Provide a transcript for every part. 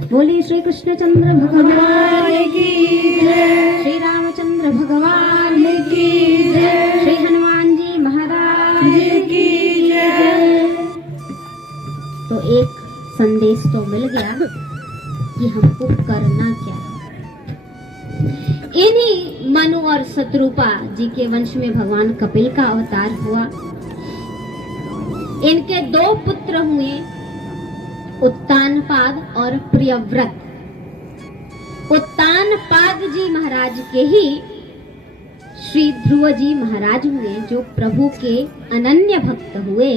बोले श्री कृष्णचंद्र भगवान की जय, श्री रामचंद्र भगवान की जय, श्री हनुमान जी महाराज की जय। तो एक संदेश तो मिल गया कि हमको करना क्या है। इन्हीं मनु और शत्रुपा जी के वंश में भगवान कपिल का अवतार हुआ। इनके दो पुत्र हुए, उत्तानपाद और प्रियव्रत। उत्तानपाद जी महाराज के ही श्री ध्रुव जी महाराज हुए, जो प्रभु के अनन्य भक्त हुए,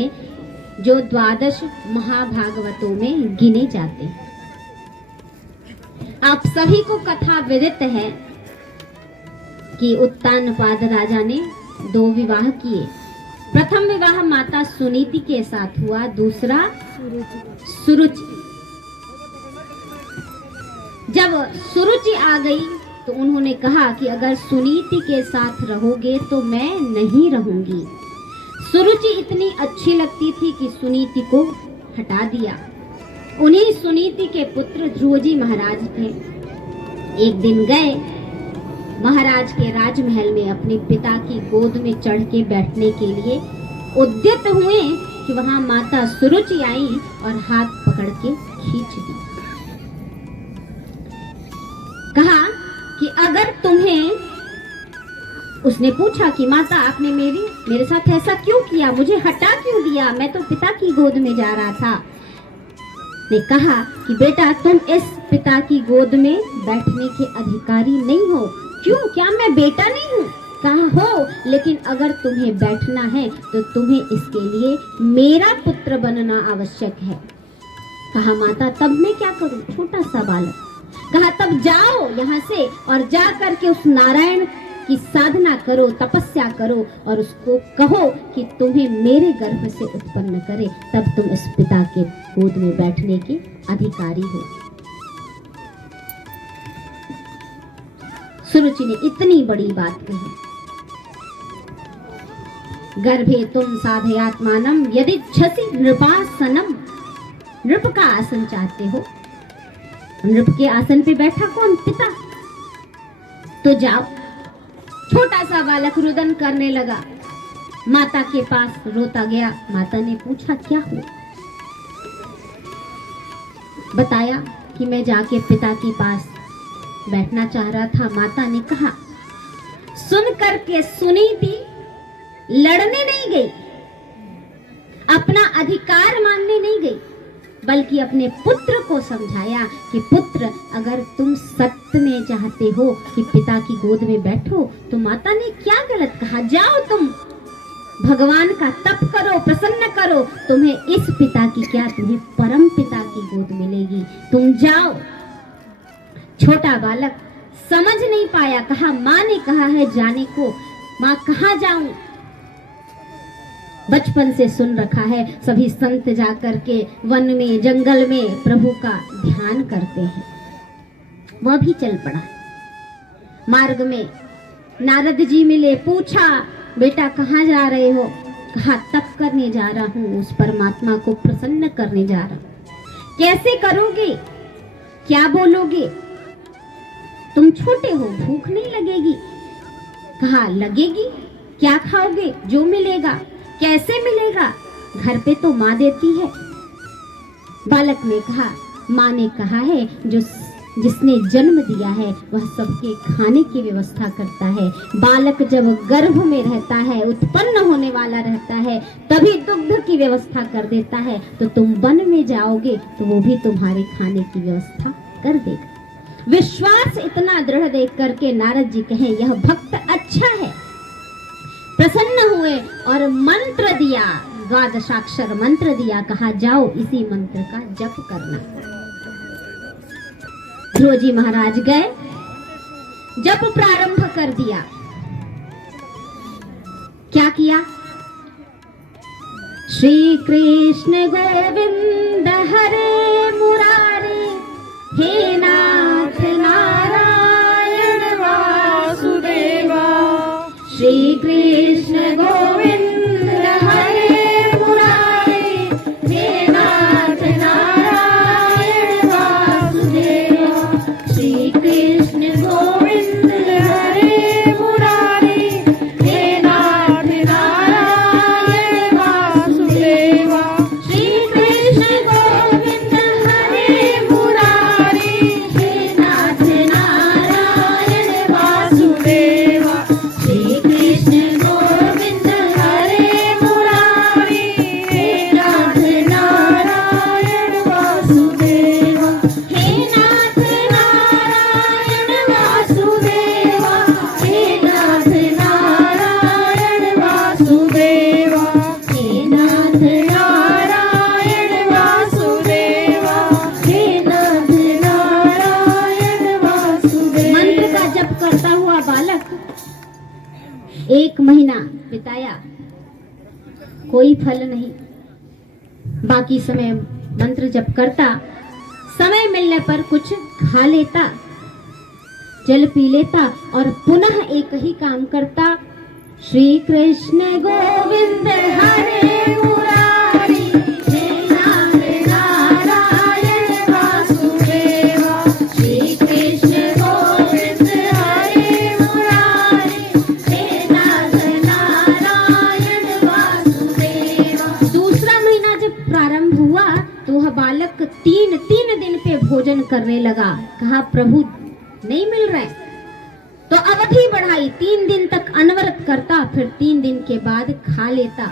जो 12 महाभागवतों में गिने जाते हैं। आप सभी को कथा विदित है कि उत्तानपाद राजा ने 2 विवाह किए। प्रथम विवाह माता सुनीति के साथ हुआ, दूसरा सुरुचि। जब सुरुचि आ गई तो उन्होंने कहा कि अगर सुनीति के साथ रहोगे तो मैं नहीं रहूंगी। सुरुचि इतनी अच्छी लगती थी कि सुनीति को हटा दिया। उन्हीं सुनीति के पुत्र ध्रुव जी महाराज थे। एक दिन गए महाराज के राजमहल में, अपने पिता की गोद में चढ़ के बैठने के लिए उद्यत हुए कि वहां माता सुरुचि आई और हाथ पकड़ के खींच दी। कहा कि अगर तुम्हें, उसने पूछा कि माता आपने मेरे साथ ऐसा क्यों किया, मुझे हटा क्यों दिया, मैं तो पिता की गोद में जा रहा था। ने कहा कि बेटा तुम इस पिता की गोद में बैठने के अधिकारी नहीं हो। क्यों, क्या मैं बेटा नहीं हूँ? कहा हो, लेकिन अगर तुम्हें बैठना है तो तुम्हें इसके लिए मेरा पुत्र बनना आवश्यक है। कहा माता तब मैं क्या करूं, छोटा सा बालक। कहा तब जाओ यहाँ से और जा करके उस नारायण की साधना करो, तपस्या करो और उसको कहो कि तुम्हें मेरे गर्भ से उत्पन्न करे, तब तुम इस पिता के गोद में बैठने के अधिकारी हो। सुरुचि ने इतनी बड़ी बात कही। गर्भे तुम साधयात्मानम यदिच्छसि नृपासनम। नृप का आसन चाहते हो? नृप के आसन पे बैठा कौन? पिता। तो जाओ। छोटा सा बालक रुदन करने लगा, माता के पास रोता गया। माता ने पूछा क्या हुआ? बताया कि मैं जाके पिता के पास बैठना चाह रहा था। माता ने कहा, सुन करके सुनीति लड़ने नहीं गई, अपना अधिकार मानने नहीं गई, बल्कि अपने पुत्र को समझाया कि पुत्र अगर तुम सत्य में चाहते हो कि पिता की गोद में बैठो तो माता ने क्या गलत कहा, जाओ तुम भगवान का तप करो, प्रसन्न करो, तुम्हें इस पिता की क्या, तुम्हें परम पिता की गोद मिलेगी, तुम जाओ। छोटा बालक समझ नहीं पाया, कहा माँ ने कहा है जाने को, माँ कहाँ जाऊं? बचपन से सुन रखा है सभी संत जाकर के वन में जंगल में प्रभु का ध्यान करते हैं। वह भी चल पड़ा। मार्ग में नारद जी मिले, पूछा बेटा कहाँ जा रहे हो? कहा तप करने जा रहा हूँ, उस परमात्मा को प्रसन्न करने जा रहा हूँ। कैसे करोगे, क्या बोलोगे? तुम छोटे हो, भूख नहीं लगेगी? कहा लगेगी। क्या खाओगे? जो मिलेगा। कैसे मिलेगा? घर पे तो माँ देती है। बालक ने कहा माँ ने कहा है जिसने जन्म दिया है वह सबके खाने की व्यवस्था करता है। बालक जब गर्भ में रहता है, उत्पन्न होने वाला रहता है, तभी दुग्ध की व्यवस्था कर देता है। तो तुम वन में जाओगे तो वो भी तुम्हारे खाने की व्यवस्था कर देगा। विश्वास इतना दृढ़ देख करके नारद जी कहें यह भक्त अच्छा है। प्रसन्न हुए और मंत्र दिया, 12 मंत्र दिया। कहा जाओ इसी मंत्र का जप करना। ध्रुव जी महाराज गए, जप प्रारंभ कर दिया। क्या किया? श्री कृष्ण गोविंद हरे मुरारे, हे नाथ नारायण वासुदेवा। श्री कृष्ण गोविंद हरे मुरारे, हे नाथ नारायण वासुदेवा। 1 महीना बिताया, कोई फल नहीं। बाकी समय मंत्र जप करता, समय मिलने पर कुछ खा लेता, जल पी लेता और पुनः एक ही काम करता, श्री कृष्ण गोविंद हरे मुरारी, हे नाथ नारायण वासुदेव। श्री कृष्ण गोविंद हरे मुरारी, हे नाथ नारायण वासुदेव। दूसरा महीना जब प्रारंभ हुआ तो वह बालक तीन दिन पे भोजन करने लगा। कहा प्रभु नहीं मिल रहे, तो अवधि बढ़ाई, 3 दिन तक अनवरत करता, फिर 3 दिन के बाद खा लेता,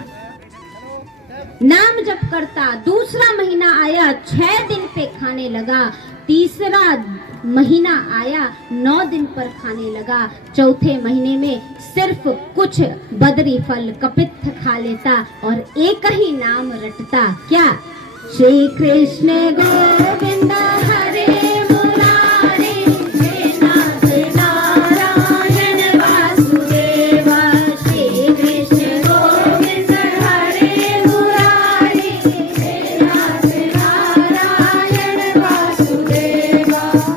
नाम जप करता। दूसरा महीना आया, 6 दिन पे खाने लगा। तीसरा महीना आया, 9 दिन पर खाने लगा। चौथे महीने में सिर्फ कुछ बदरी फल कपित्थ खा लेता और एक ही नाम रटता, क्या? श्री कृष्ण गोविंद हरे मुरारी, हे नाथ नारायण वासुदेव। श्री कृष्ण गोविंद हरे मुरारी, हे नाथ नारायण वासुदेव।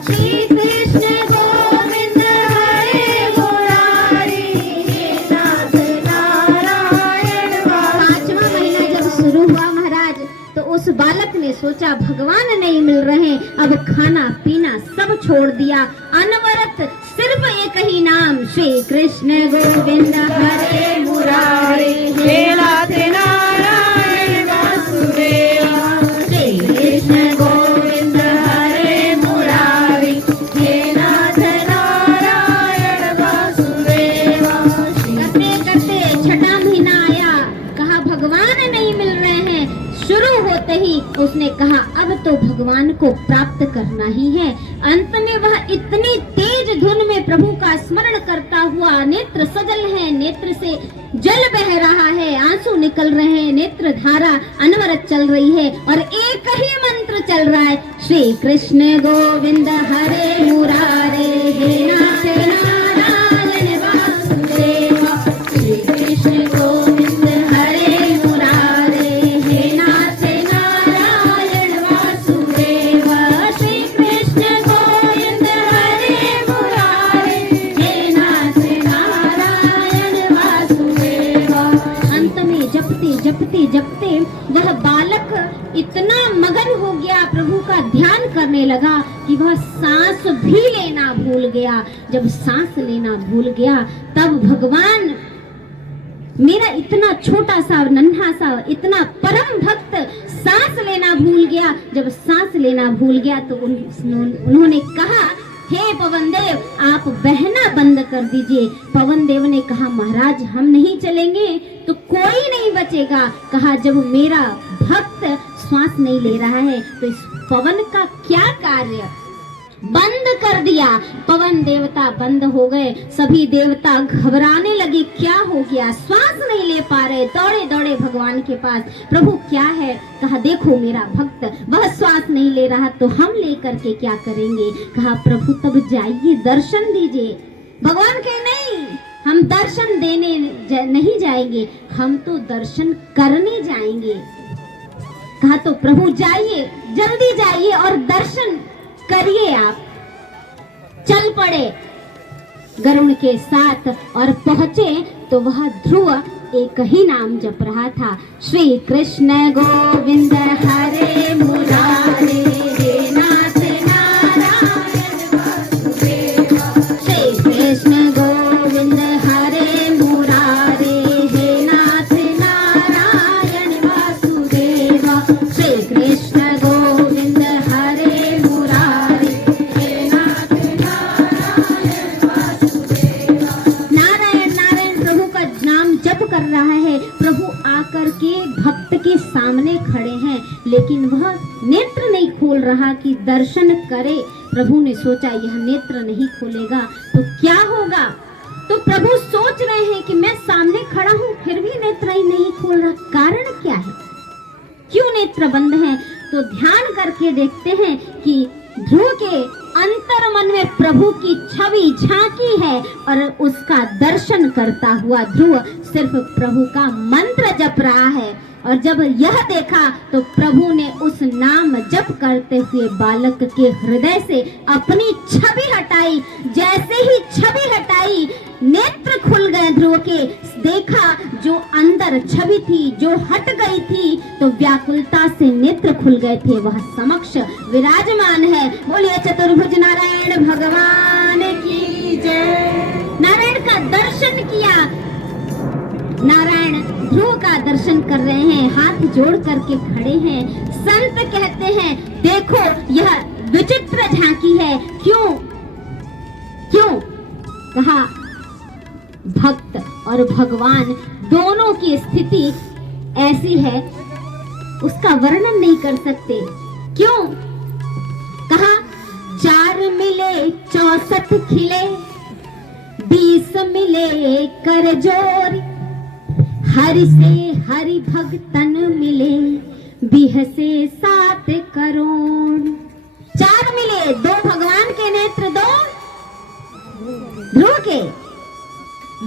श्री कृष्ण गोविंद हरे मुरारी, हे नाथ नारायण। 5वां महीना जब शुरू हुआ महाराज, तो उस बालक ने सोचा भगवान नहीं मिल रहे, अब खाना पीना सब छोड़ दिया, अनवरत सिर्फ एक ही नाम, श्री कृष्ण गोविंद हरे मुरारी, हे नाथ नारायण वासुदेव। श्री कृष्ण गोविंद हरे मुरारी, हे नाथ नारायण वासुदेव। करते करते 6वां महीना आया, कहा भगवान नहीं मिल रहे हैं। शुरू होते ही उसने कहा अब तो भगवान को प्राप्त करना ही है। अंत में वह इतनी तेज धुन में प्रभु का स्मरण करता हुआ, नेत्र सजल है, नेत्र से जल बह रहा है, आंसू निकल रहे हैं, नेत्र धारा अनवरत चल रही है और एक ही मंत्र चल रहा है, श्री कृष्ण गोविंद हरे मुरारे, हे नाथ नारायण वासुदेव। श्री कृष्ण गोविंद हरे मुरारे, हे नाथ नारायण वासुदेव। श्री कृष्ण गोविंद हरे मुरारे, हे नाथ नारायण वासुदेव। अंत में जपते जपते जपते वह बालक इतना मगन हो गया, प्रभु का ध्यान करने लगा कि वह सांस भी लेना भूल गया। जब सांस लेना भूल गया तब भगवान, मेरा इतना छोटा सा नन्हा सा इतना परम भक्त सांस लेना भूल गया। जब सांस लेना भूल गया तो उन्होंने कहा, हे पवन देव आप बहना बंद कर दीजिए। पवन देव ने कहा महाराज हम नहीं चलेंगे तो कोई नहीं बचेगा। कहा जब मेरा भक्त श्वास नहीं ले रहा है तो इस पवन का क्या कार्य? बंद कर दिया। पवन देवता बंद हो गए। सभी देवता घबराने लगे, क्या हो गया? श्वास नहीं ले पा रहे। दौड़े दौड़े भगवान के पास, प्रभु क्या है? कहा देखो मेरा भक्त वह श्वास नहीं ले रहा तो हम लेकर के क्या करेंगे? कहा प्रभु तब जाइए दर्शन दीजिए। भगवान कहे नहीं, हम दर्शन देने नहीं जाएंगे, हम तो दर्शन करने जाएंगे। कहा तो प्रभु जाइए, जल्दी जाइए और दर्शन करिए। आप चल पड़े गरुड़ के साथ और पहुंचे तो वह ध्रुव एक ही नाम जप रहा था, श्री कृष्ण गोविंद हरे मुरारे, हे नाथ नारायण वासुदेव। श्री कृष्ण गोविंद हरे मुरारे, हे नाथ नारायण वासुदेव। श्री कृष्ण गोविंद हरे मुरारे, हे नाथ नारायण वासुदेव। नारायण नारायण प्रभु का नाम जप कर रहा है। प्रभु आकर के भक्त के सामने खड़े हैं लेकिन वह नेत्र नहीं खोल रहा कि दर्शन करे। प्रभु ने सोचा यह नेत्र नहीं खोलेगा तो क्या होगा। तो प्रभु सोच रहे हैं कि मैं सामने खड़ा हूँ फिर भी नेत्र ही नहीं खोल रहा, कारण क्या है? क्यों नेत्र बंद हैं? तो ध्यान करके देखते हैं कि ध्रुव के अंतर्मन वृंदावन में प्रभु की छवि झांकी है और उसका दर्शन करता हुआ ध्रुव सिर्फ प्रभु का मंत्र जप रहा है। और जब यह देखा तो प्रभु ने उस नाम जप करते हुए बालक के हृदय से अपनी छवि हटाई। जैसे ही छवि हटाई, नेत्र खुल गए ध्रुव के। देखा जो अंदर छवि थी जो हट गई थी, तो व्याकुलता से नेत्र खुल गए थे, वह समक्ष विराजमान है। बोलिए चतुर्भुज नारायण भगवान की जय। नारायण का दर्शन किया, नारायण ध्रुव का दर्शन कर रहे हैं, हाथ जोड़ करके खड़े हैं। संत कहते हैं देखो यह विचित्र झांकी है। क्यों क्यों? कहा भक्त और भगवान दोनों की स्थिति ऐसी है, उसका वर्णन नहीं कर सकते। क्यों? कहा 4 मिले 64 खिले, 20 मिले कर जोर, हरि से हरि भक्तन मिले, 20 से 7 करोड़। 4 मिले, 2 भगवान के नेत्र, 2 ध्रुव के।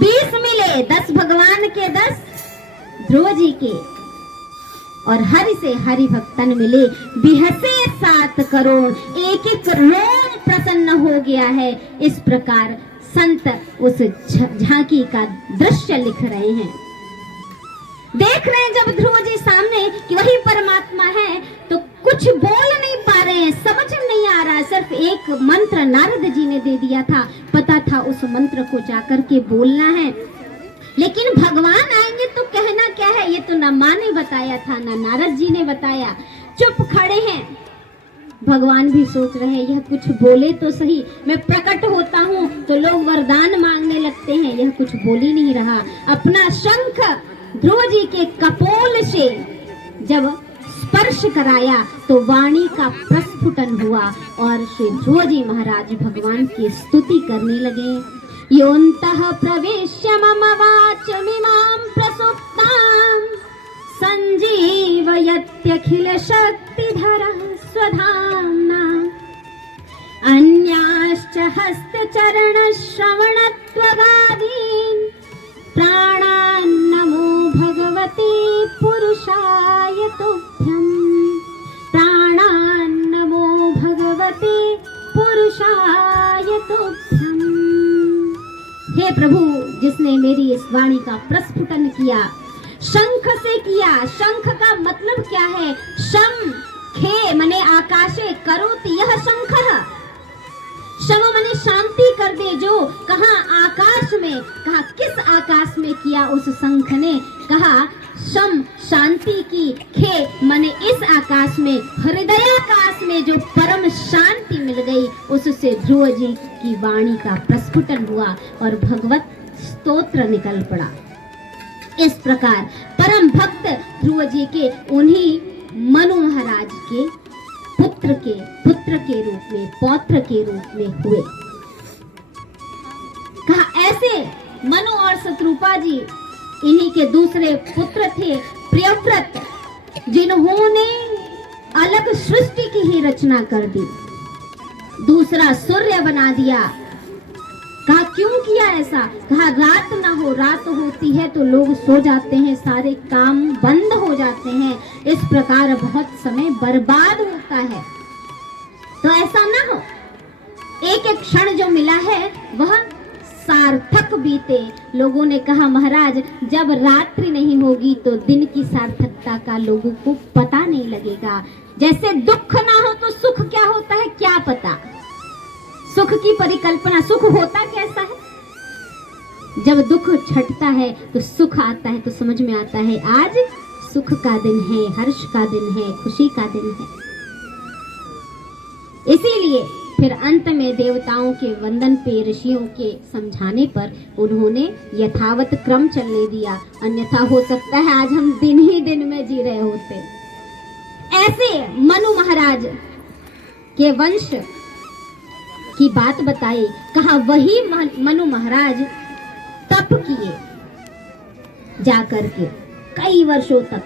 20 मिले, 10 भगवान के, 10 ध्रुव जी के। और हरि से हरि भक्तन मिले, 20 से 7 करोड़। एक एक रोम प्रसन्न हो गया है। इस प्रकार संत उस झांकी का दृश्य लिख रहे हैं। देख रहे हैं जब ध्रुव जी सामने कि वही परमात्मा है, तो कुछ बोल नहीं पा रहे हैं, समझ नहीं आ रहा। सिर्फ एक मंत्र नारद जी ने दे दिया था, पता था उस मंत्र को जाकर के बोलना है। लेकिन भगवान आएंगे तो कहना क्या है, ये तो ना माँ ने बताया था ना नारद जी ने बताया। चुप खड़े हैं। भगवान भी सोच रहे हैं यह कुछ बोले तो सही, मैं प्रकट होता हूँ तो लोग वरदान मांगने लगते हैं, यह कुछ बोल ही नहीं रहा। अपना शंख ध्रुव जी के कपोल से जब स्पर्श कराया तो वाणी का प्रस्फुटन हुआ और श्री ध्रुव जी महाराज भगवान की स्तुति करने लगे। योऽन्तः प्रवेश्य मम वाचमिमां प्रसुप्तां संजीवयत्यखिल शक्तिधरः स्वधाम्ना, अन्याश्च हस्तचरण श्रवणत्वगादीन् प्राणान्नमो भगवते पुरुषाय तुभ्यं, प्राणान्नमो भगवते पुरुषाय तुभ्यं। हे प्रभु, जिसने मेरी इस वाणी का प्रस्फुटन किया, शंख से किया। शंख का मतलब क्या है? शम खे मने आकाशे करोति यह शंखः। शम मने शांति कर दे जो। कहा आकाश में, कहा किस आकाश में किया उस शंख ने? कहा शम शांति की, खे मने इस आकाश में, हृदयाकाश में जो परम शांति मिल गई, उससे ध्रुव जी की वाणी का प्रस्फुटन हुआ और भगवत स्तोत्र निकल पड़ा। इस प्रकार परम भक्त ध्रुव जी के उन्हीं मनु महाराज के पुत्र के रूप में, पौत्र के रूप में हुए। कहा ऐसे मनु और शत्रुपा जी इन्हीं के दूसरे पुत्र थे, प्रियव्रत, जिन्होंने अलग सृष्टि की ही रचना कर दी, दूसरा सूर्य बना दिया। कहा क्यों किया ऐसा? कहा रात ना हो, रात होती है तो लोग सो जाते हैं, सारे काम बंद हो जाते हैं, इस प्रकार बहुत समय बर्बाद होता है, तो ऐसा ना हो। एक एक क्षण जो मिला है वह सार्थक बीते। लोगों ने कहा महाराज जब रात्रि नहीं होगी तो दिन की सार्थकता का लोगों को पता नहीं लगेगा। जैसे दुख ना हो तो सुख क्या होता है क्या पता। सुख की परिकल्पना, सुख होता कैसा है? जब दुख छटता है तो सुख आता है, तो समझ में आता है आज सुख का दिन है, हर्ष का दिन है, खुशी का दिन है। इसीलिए फिर अंत में देवताओं के वंदन पे, ऋषियों के समझाने पर उन्होंने यथावत क्रम चलने दिया, अन्यथा हो सकता है आज हम दिन ही दिन में जी रहे होते। ऐसे मनु महाराज के वंश की बात बताई। कहा वही मनु महाराज तप किए जाकर के कई वर्षों तक।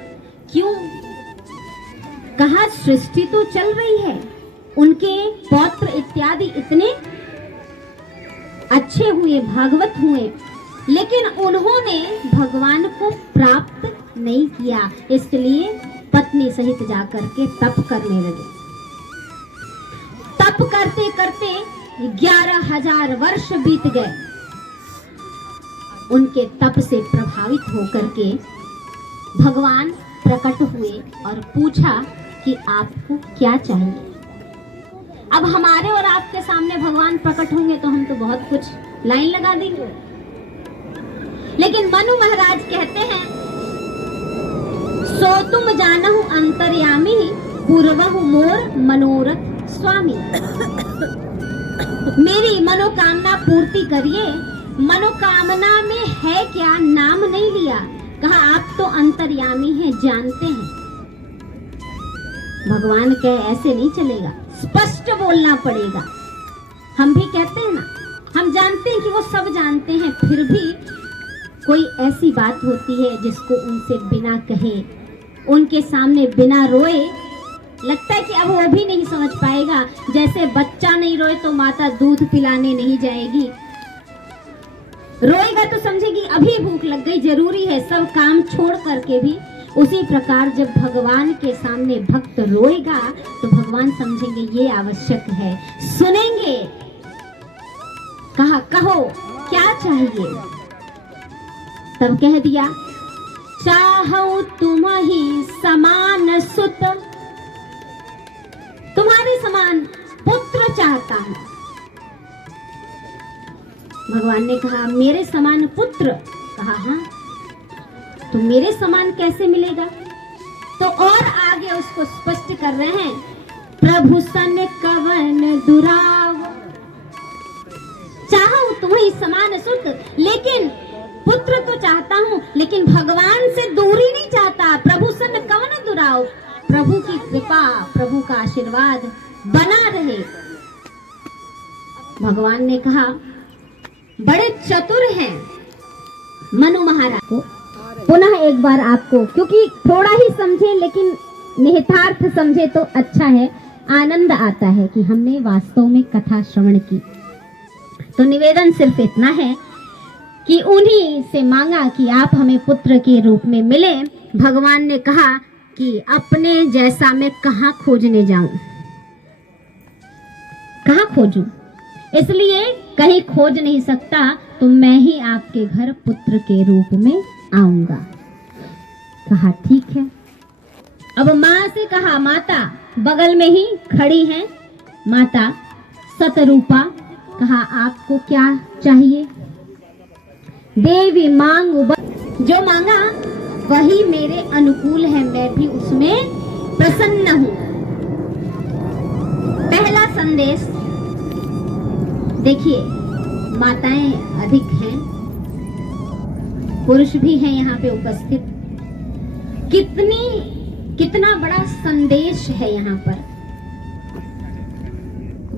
क्यों? कहा सृष्टि तो चल रही है, उनके पौत्र इत्यादि इतने सुने, भागवत हुए, लेकिन उन्होंने भगवान को प्राप्त नहीं किया। इसलिए पत्नी सहित जाकर के तप करने लगे। तप करते करते 11,000 वर्ष बीत गए। उनके तप से प्रभावित होकर के भगवान प्रकट हुए और पूछा कि आपको क्या चाहिए। अब हमारे और आपके सामने भगवान प्रकट होंगे तो हम तो बहुत कुछ लाइन लगा देंगे, लेकिन मनु महाराज कहते हैं, सो तुम जानहु अंतर्यामी, पूर्वहु मोर मनोरथ स्वामी। मेरी मनोकामना पूर्ति करिए। मनोकामना में है क्या, नाम नहीं लिया, कहा आप तो अंतर्यामी हैं, जानते हैं। भगवान कहे ऐसे नहीं चलेगा, स्पष्ट बोलना पड़ेगा। हम भी कहते हैं ना, हम जानते हैं कि वो सब जानते हैं, फिर भी कोई ऐसी बात होती है जिसको उनसे बिना कहे, उनके सामने बिना रोए, लगता है कि अब वो भी नहीं समझ पाएगा। जैसे बच्चा नहीं रोए तो माता दूध पिलाने नहीं जाएगी, रोएगा तो समझेगी अभी भूख लग गई, जरूरी है, सब काम छोड़ करके भी। उसी प्रकार जब भगवान के सामने भक्त रोएगा तो भगवान समझेंगे ये आवश्यक है, सुनेंगे। कहा कहो क्या चाहिए। तब कह दिया, चाहूं तुम ही समान सुत, तुम्हारे समान पुत्र चाहता हूं। भगवान ने कहा मेरे समान पुत्र। कहा हाँ, तो मेरे समान कैसे मिलेगा। तो और आगे उसको स्पष्ट कर रहे हैं, प्रभु सन कवन दुराव, चाहूं तुम्हें समान सुत, लेकिन पुत्र तो चाहता हूं, लेकिन भगवान से दूरी नहीं चाहता। प्रभु सन कवन दुराव, प्रभु की कृपा, प्रभु का आशीर्वाद बना रहे। भगवान ने कहा बड़े चतुर हैं मनु महाराज को। पुनः एक बार आपको, क्योंकि थोड़ा ही समझे लेकिन निहितार्थ समझे तो अच्छा है, आनंद आता है कि हमने वास्तव में कथा श्रवण की। तो निवेदन सिर्फ इतना है कि उन्हीं से मांगा कि आप हमें पुत्र के रूप में मिले। भगवान ने कहा कि अपने जैसा मैं कहाँ खोजने जाऊं, कहाँ खोजूं, इसलिए कहीं खोज नहीं सकता, तो मैं ही आपके घर पुत्र के रूप में आऊंगा। कहा ठीक है। अब माँ से कहा, माता बगल में ही खड़ी हैं माता सतरूपा। कहा आपको क्या चाहिए। देवी मांगू, जो मांगा वही मेरे अनुकूल है, मैं भी उसमें प्रसन्न हूं। पहला संदेश देखिए, माताएं अधिक हैं, पुरुष भी हैं यहाँ पे उपस्थित। कितना बड़ा संदेश है यहाँ पर।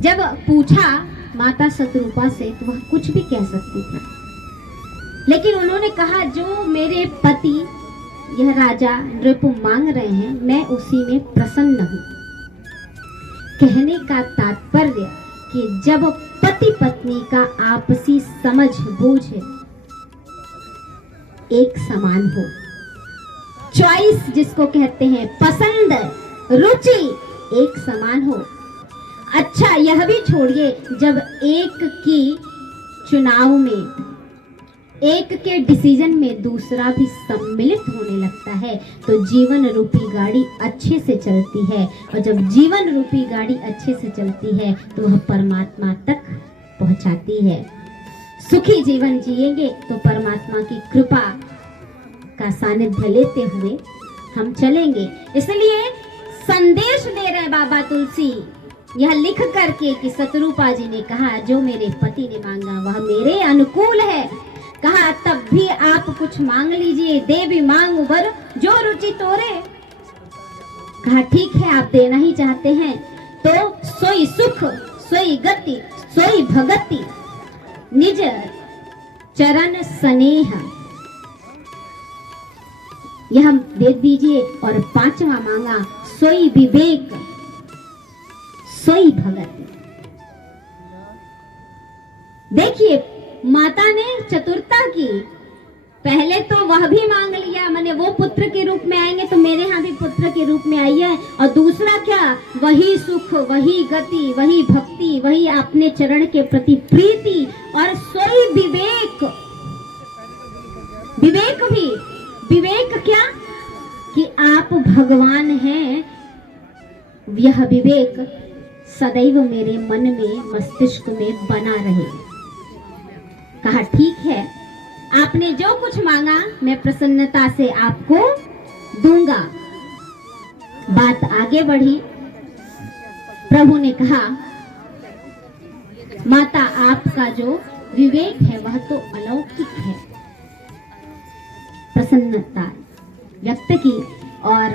जब पूछा माता शतरूपा से तो वह कुछ भी कह सकती थी, लेकिन उन्होंने कहा जो मेरे पति यह राजा नृप मांग रहे हैं, मैं उसी में प्रसन्न हूं। कहने का तात्पर्य कि जब पति पत्नी का आपसी समझ बूझ एक समान हो, चॉइस जिसको कहते हैं, पसंद रुचि एक समान हो। अच्छा यह भी छोड़िए, जब एक की चुनाव में, एक के डिसीजन में दूसरा भी सम्मिलित होने लगता है तो जीवन रूपी गाड़ी अच्छे से चलती है। और जब जीवन रूपी गाड़ी अच्छे से चलती है तो वह परमात्मा तक पहुंचाती है। सुखी जीवन जिएंगे तो परमात्मा की कृपा का सानिध्य लेते हुए हम चलेंगे। इसलिए संदेश दे रहे बाबा तुलसी यह लिख करके कि शतरूपा जी ने कहा जो मेरे पति ने मांगा वह मेरे अनुकूल है। कहा तब भी आप कुछ मांग लीजिए, देवी मांग वर जो रुचि तोरे। कहा ठीक है, आप देना ही चाहते हैं तो सोई सुख सोई गति सोई भगति निज चरण स्नेह यह दे दीजिए। और पांचवा मांगा सोई विवेक सोई भगति। देखिए माता ने चतुरता की, पहले तो वह भी मांग लिया, मैंने वो पुत्र के रूप में आएंगे तो मेरे यहाँ भी पुत्र के रूप में आइए, और दूसरा क्या, वही सुख, वही गति, वही भक्ति, वही अपने चरण के प्रति प्रीति, और सोई विवेक। विवेक भी, विवेक क्या कि आप भगवान हैं, यह विवेक सदैव मेरे मन में, मस्तिष्क में बना रहे। कहा ठीक है, आपने जो कुछ मांगा मैं प्रसन्नता से आपको दूंगा। बात आगे बढ़ी, प्रभु ने कहा माता आपका जो विवेक है वह तो अलौकिक है। प्रसन्नता व्यक्त की और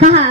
कहा